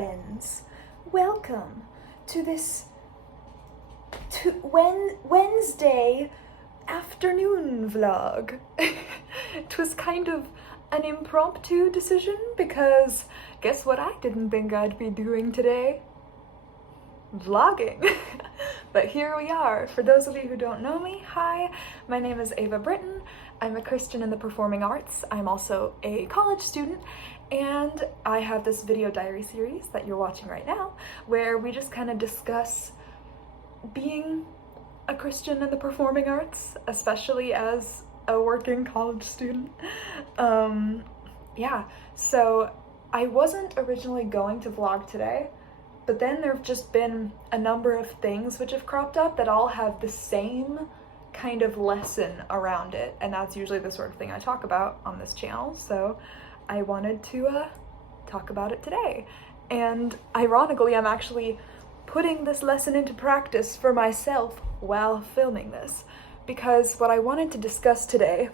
friends. Welcome to this Wednesday afternoon vlog. It was kind of an impromptu decision because guess what I didn't think I'd be doing today? Vlogging. But here we are. For those of you who don't know me, hi, my name is Ava Britton. I'm a Christian in the performing arts. I'm also a college student, and I have this video diary series that you're watching right now where we just kind of discuss being a Christian in the performing arts, especially as a working college student. Yeah, so I wasn't originally going to vlog today, but then there have just been a number of things which have cropped up that all have the same kind of lesson around it, and that's usually the sort of thing I talk about on this channel, so I wanted to talk about it today. And ironically, I'm actually putting this lesson into practice for myself while filming this, because what I wanted to discuss today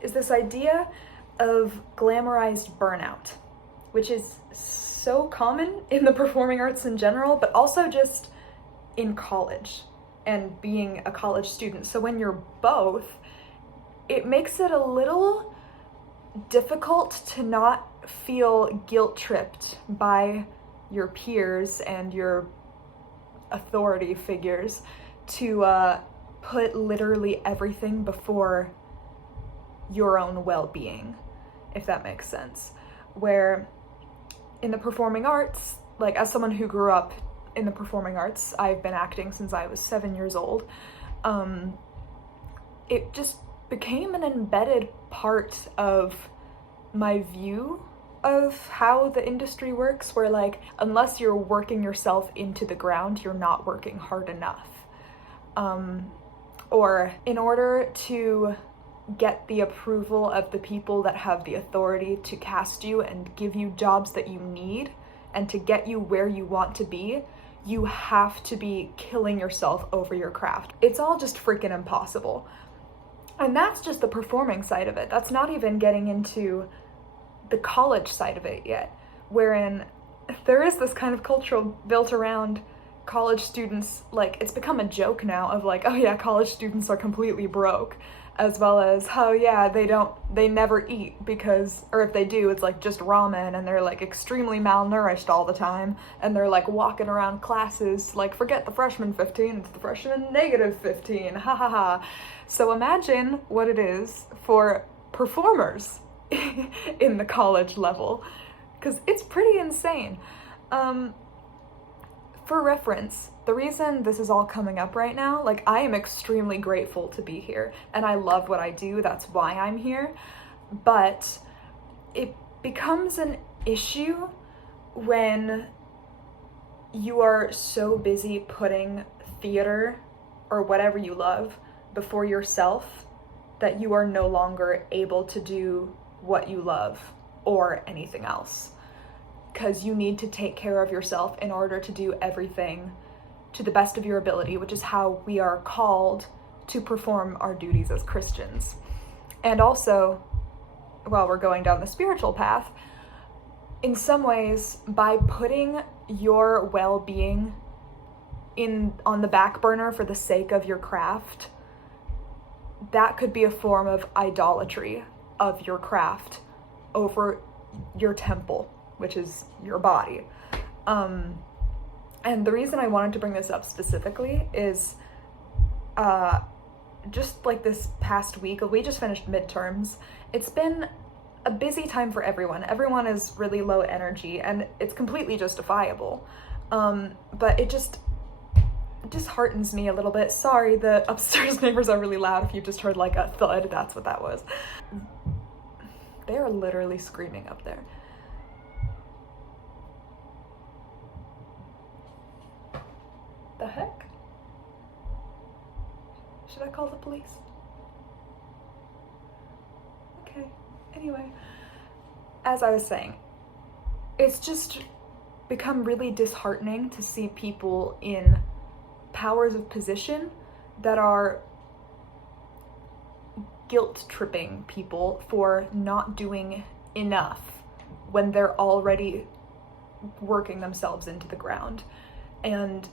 is this idea of glamorized burnout, which is so common in the performing arts in general, but also just in college and being a college student. So when you're both, it makes it a little difficult to not feel guilt-tripped by your peers and your authority figures to put literally everything before your own well-being, if that makes sense. Where in the performing arts, like as someone who grew up in the performing arts, I've been acting since I was 7 years old, it just became an embedded part of my view of how the industry works, where like, unless you're working yourself into the ground, you're not working hard enough. Or in order to get the approval of the people that have the authority to cast you and give you jobs that you need and to get you where you want to be, you have to be killing yourself over your craft. It's all just freaking impossible. And that's just the performing side of it. That's not even getting into the college side of it yet, wherein there is this kind of culture built around college students. Like, it's become a joke now of like, oh yeah, college students are completely broke, as well as, oh yeah, they never eat because, or if they do, it's like just ramen, and they're like extremely malnourished all the time, and they're like walking around classes like, forget the freshman 15, it's the freshman negative 15, ha ha ha. So imagine what it is for performers in the college level, because it's pretty insane. For reference, the reason this is all coming up right now, like, I am extremely grateful to be here, and I love what I do, that's why I'm here, but it becomes an issue when you are so busy putting theater or whatever you love before yourself that you are no longer able to do what you love or anything else, because you need to take care of yourself in order to do everything to the best of your ability, which is how we are called to perform our duties as Christians. And also, while we're going down the spiritual path, in some ways, by putting your well-being on the back burner for the sake of your craft, that could be a form of idolatry of your craft over your temple, which is your body. And the reason I wanted to bring this up specifically is just like this past week, we just finished midterms. It's been a busy time for everyone. Everyone is really low energy, and it's completely justifiable. But it just disheartens me a little bit. Sorry, the upstairs neighbors are really loud. If you just heard like a thud, that's what that was. They are literally screaming up there. The heck? Should I call the police? Okay, anyway. As I was saying, it's just become really disheartening to see people in powers of position that are guilt-tripping people for not doing enough when they're already working themselves into the ground. And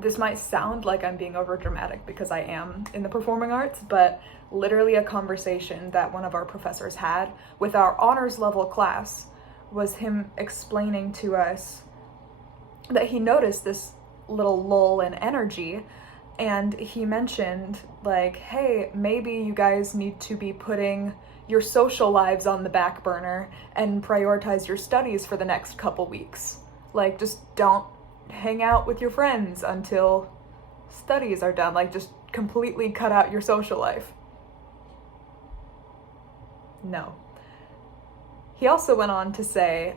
this might sound like I'm being over dramatic because I am in the performing arts, but literally a conversation that one of our professors had with our honors level class was him explaining to us that he noticed this little lull in energy, and he mentioned like, hey, maybe you guys need to be putting your social lives on the back burner and prioritize your studies for the next couple weeks. Like, just don't hang out with your friends until studies are done. Like, just completely cut out your social life. No. He also went on to say,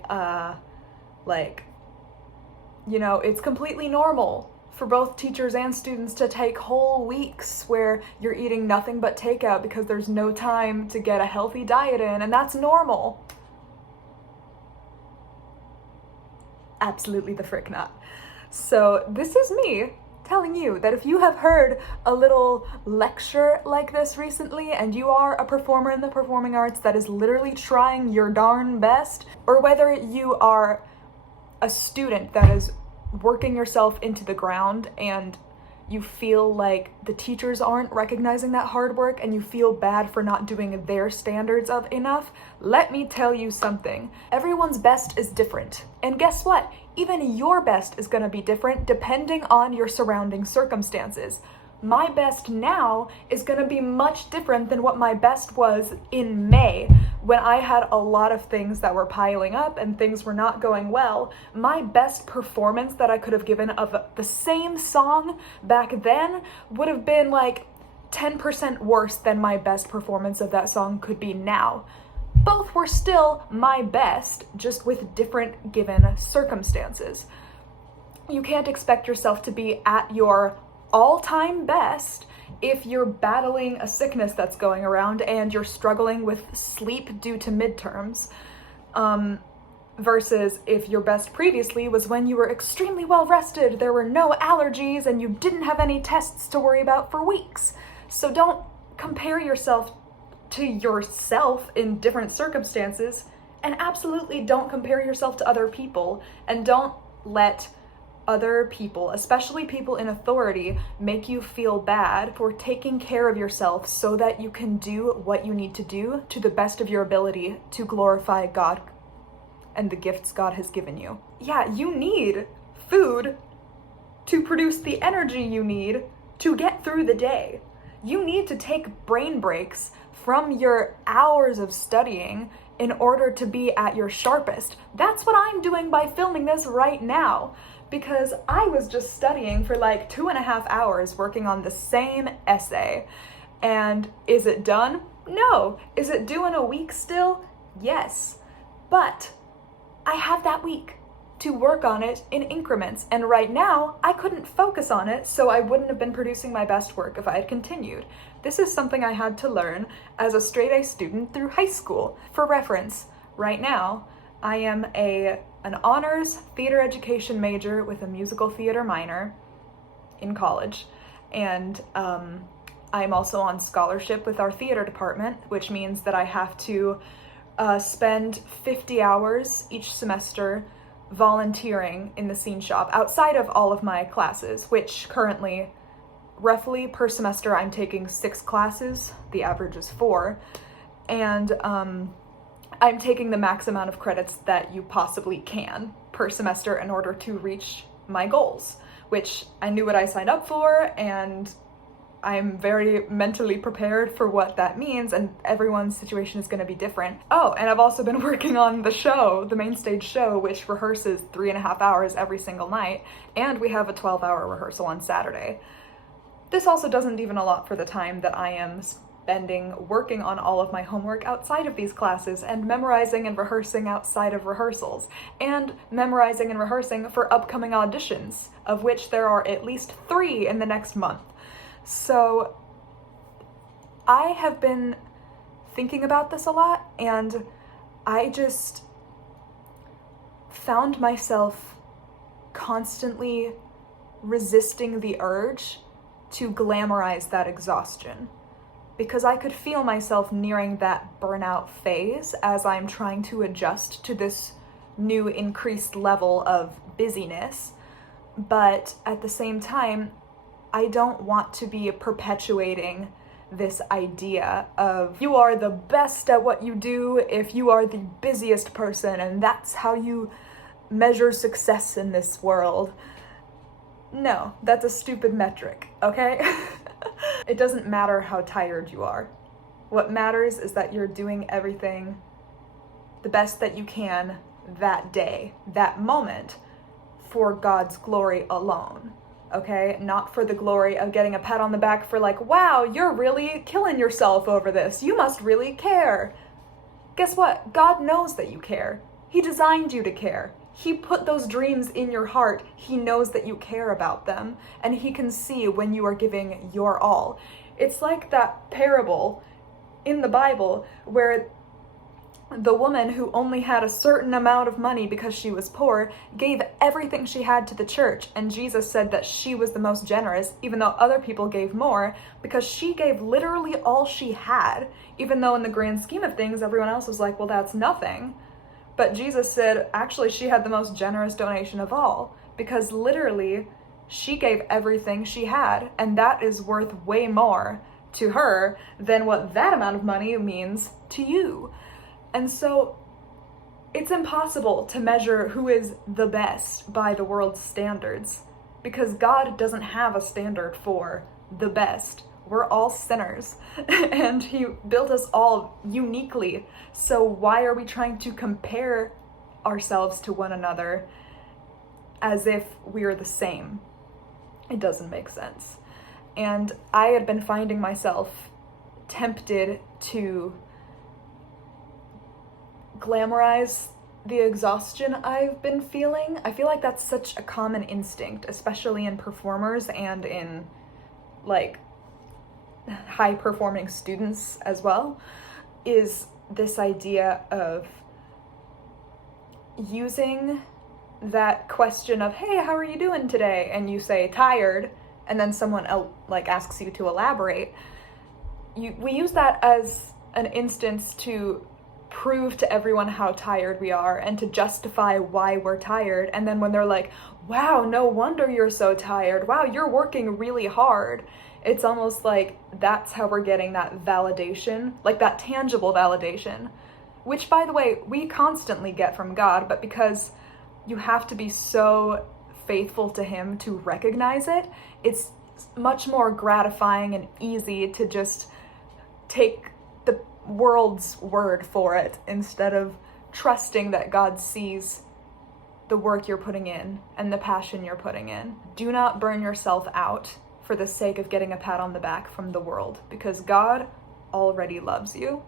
it's completely normal for both teachers and students to take whole weeks where you're eating nothing but takeout because there's no time to get a healthy diet in, and that's normal. Absolutely the frick not. So this is me telling you that if you have heard a little lecture like this recently and you are a performer in the performing arts that is literally trying your darn best, or whether you are a student that is working yourself into the ground and you feel like the teachers aren't recognizing that hard work and you feel bad for not doing their standards of enough, let me tell you something. Everyone's best is different. And guess what? Even your best is going to be different depending on your surrounding circumstances. My best now is going to be much different than what my best was in May, when I had a lot of things that were piling up and things were not going well. My best performance that I could have given of the same song back then would have been like 10% worse than my best performance of that song could be now. Both were still my best, just with different given circumstances. You can't expect yourself to be at your all-time best if you're battling a sickness that's going around and you're struggling with sleep due to midterms, versus if your best previously was when you were extremely well rested, there were no allergies, and you didn't have any tests to worry about for weeks. So don't compare yourself to yourself in different circumstances, and absolutely don't compare yourself to other people, and don't let other people, especially people in authority, make you feel bad for taking care of yourself so that you can do what you need to do to the best of your ability to glorify God and the gifts God has given you. Yeah, you need food to produce the energy you need to get through the day. You need to take brain breaks from your hours of studying in order to be at your sharpest. That's what I'm doing by filming this right now, because I was just studying for like 2.5 hours working on the same essay. And is it done? No. Is it due in a week still? Yes. But I have that week to work on it in increments, and right now I couldn't focus on it, so I wouldn't have been producing my best work if I had continued. This is something I had to learn as a straight-A student through high school. For reference, right now I am an honors theater education major with a musical theater minor in college, and I'm also on scholarship with our theater department, which means that I have to spend 50 hours each semester volunteering in the scene shop outside of all of my classes, which currently, roughly per semester, I'm taking 6 classes. The average is 4. And I'm taking the max amount of credits that you possibly can per semester in order to reach my goals, which I knew what I signed up for, and I'm very mentally prepared for what that means, and everyone's situation is going to be different. Oh, and I've also been working on the show, the main stage show, which rehearses 3.5 hours every single night, and we have a 12-hour rehearsal on Saturday. This also doesn't even allot for the time that I am spending working on all of my homework outside of these classes, and memorizing and rehearsing outside of rehearsals, and memorizing and rehearsing for upcoming auditions, of which there are at least 3 in the next month. So I have been thinking about this a lot, and I just found myself constantly resisting the urge to glamorize that exhaustion, because I could feel myself nearing that burnout phase as I'm trying to adjust to this new increased level of busyness. But at the same time, I don't want to be perpetuating this idea of you are the best at what you do if you are the busiest person, and that's how you measure success in this world. No, that's a stupid metric, okay? It doesn't matter how tired you are. What matters is that you're doing everything the best that you can that day, that moment, for God's glory alone. Okay, not for the glory of getting a pat on the back for like, wow, you're really killing yourself over this. You must really care. Guess what? God knows that you care. He designed you to care. He put those dreams in your heart. He knows that you care about them, and he can see when you are giving your all. It's like that parable in the Bible where the woman who only had a certain amount of money because she was poor gave everything she had to the church, and Jesus said that she was the most generous, even though other people gave more, because she gave literally all she had, even though in the grand scheme of things everyone else was like, well, that's nothing. But Jesus said actually she had the most generous donation of all, because literally she gave everything she had, and that is worth way more to her than what that amount of money means to you. And so it's impossible to measure who is the best by the world's standards, because God doesn't have a standard for the best. We're all sinners, and he built us all uniquely. So why are we trying to compare ourselves to one another as if we're the same? It doesn't make sense. And I had been finding myself tempted to glamorize the exhaustion I've been feeling. I feel like that's such a common instinct, especially in performers and in like high performing students as well, is this idea of using that question of, hey, how are you doing today? And you say tired, and then someone else like asks you to elaborate. We use that as an instance to prove to everyone how tired we are and to justify why we're tired. And then when they're like, wow, no wonder you're so tired. Wow, you're working really hard. It's almost like that's how we're getting that validation, like that tangible validation, which, by the way, we constantly get from God, but because you have to be so faithful to him to recognize it, it's much more gratifying and easy to just take the world's word for it instead of trusting that God sees the work you're putting in and the passion you're putting in. Do not burn yourself out for the sake of getting a pat on the back from the world, because God already loves you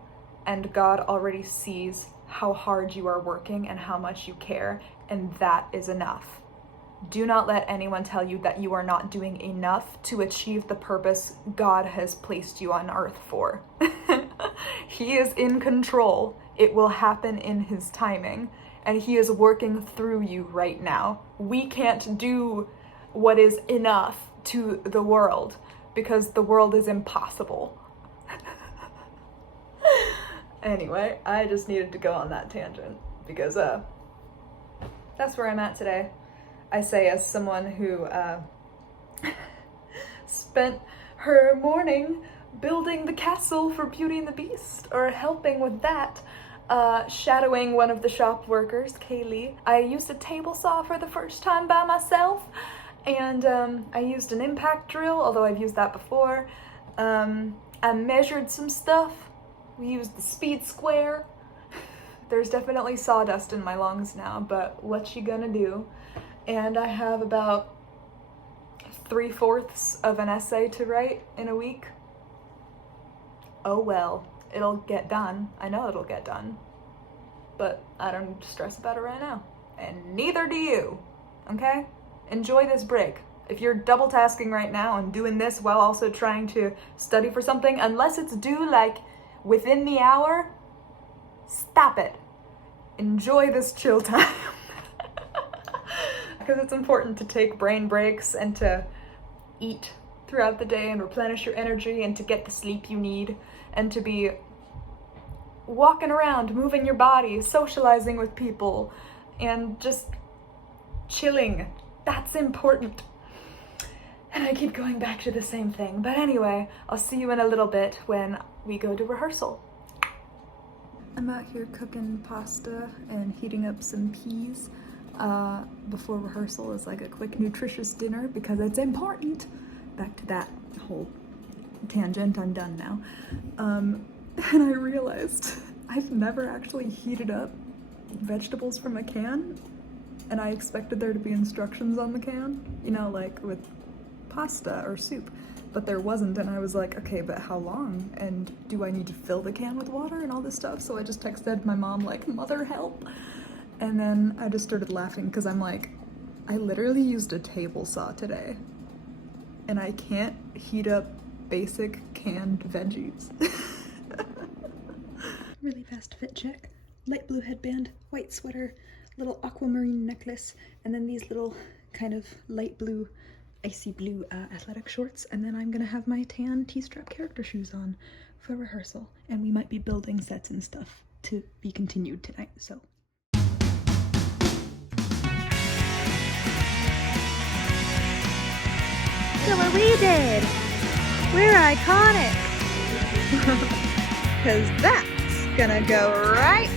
and God already sees how hard you are working and how much you care, and that is enough. Do not let anyone tell you that you are not doing enough to achieve the purpose God has placed you on earth for. He is in control. It will happen in his timing, and he is working through you right now. We can't do what is enough to the world because the world is impossible. Anyway, I just needed to go on that tangent because that's where I'm at today. I say as someone who spent her morning building the castle for Beauty and the Beast, or helping with that, shadowing one of the shop workers, Kaylee. I used a table saw for the first time by myself, and I used an impact drill, although I've used that before. I measured some stuff. We used the speed square. There's definitely sawdust in my lungs now, but what you gonna do? And I have about 3/4 of an essay to write in a week. Oh well, it'll get done. I know it'll get done. But I don't stress about it right now. And neither do you, okay? Enjoy this break. If you're double tasking right now and doing this while also trying to study for something, unless it's due like within the hour, stop it. Enjoy this chill time. Because it's important to take brain breaks and to eat throughout the day and replenish your energy and to get the sleep you need and to be walking around, moving your body, socializing with people, and just chilling. That's important. And I keep going back to the same thing. But anyway, I'll see you in a little bit when we go to rehearsal. I'm out here cooking pasta and heating up some peas before rehearsal is like a quick nutritious dinner because it's important. Back to that whole tangent, I'm done now. And I realized I've never actually heated up vegetables from a can, and I expected there to be instructions on the can, you know, like with pasta or soup, but there wasn't, and I was like, okay, but how long? And do I need to fill the can with water and all this stuff? So I just texted my mom like, mother help. And then I just started laughing because I'm like, I literally used a table saw today and I can't heat up basic canned veggies. Really fast fit check. Light blue headband, white sweater, little aquamarine necklace, and then these little kind of light blue, icy blue athletic shorts, and then I'm gonna have my tan T-strap character shoes on for rehearsal, and we might be building sets and stuff to be continued tonight, so. Look what we did! We're iconic! Cause that's gonna go right